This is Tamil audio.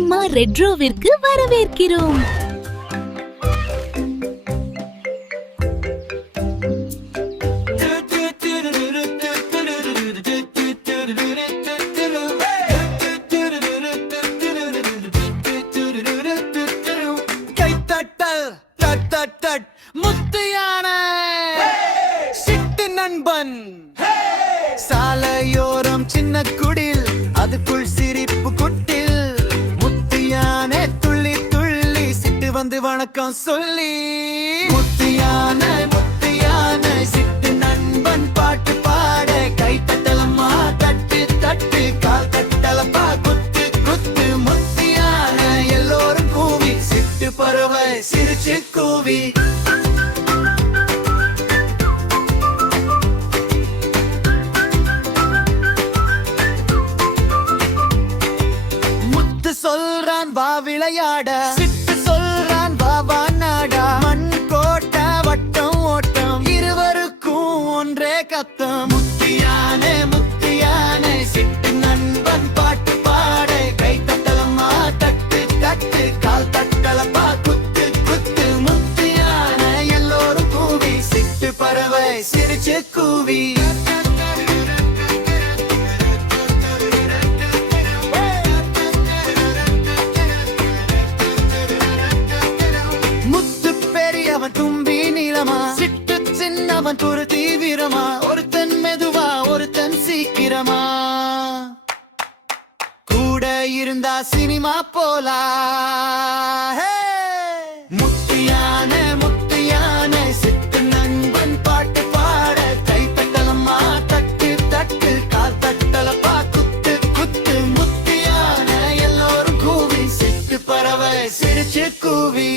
கட்டம்மா ரெட்ரோவிற்கு வரவேற்கிறோம். நண்பன் சாலையோரம் சின்ன குடில் அதுக்குள் சிரிப்பு குட்டில் முத்தியானே துள்ளி துள்ளி சிட்டு வந்து வணக்கம் சொல்லி முத்தியான சிட்டு நண்பன் பாட்டு பாட கை தட்டலம்மா தட்டு தட்டு கால் தட்டலப்பா குத்து குத்து முத்தியான எல்லோரும் கூவி சிட்டு பறவை சிரிச்சு கூவி சொல்றான் வா விளையாட சிட்டு சொல்றான் வா வா நாடா மண் கோட்ட வட்டம் ஓட்டம் இருவருக்கும் ஒன்றே கத்தம் முத்தியானே சிட்டு நண்பன் பாட்டு பாட கை தட்டலம்மா தட்டு தட்டு கால் தட்டலப்பா குத்து குத்து முத்தியான எல்லோரும் கூவி சிட்டு பறவை சிரிச்சு கூவி அவன் தும்பி நீளமா சிட்டு சின்னவன் ஒரு தீவிரமா ஒருத்தன் மெதுவா ஒருத்தன் சீக்கிரமா கூட இருந்தா சினிமா போலா முத்தியான சிட்டு நண்பன் பாட்டு பாட கை தட்டலம்மா தட்டு தட்டு கால் தட்டலப்பா குத்து குத்து முத்தியான எல்லோரும் கூவி சிட்டு பறவை சிரிச்சு கூவி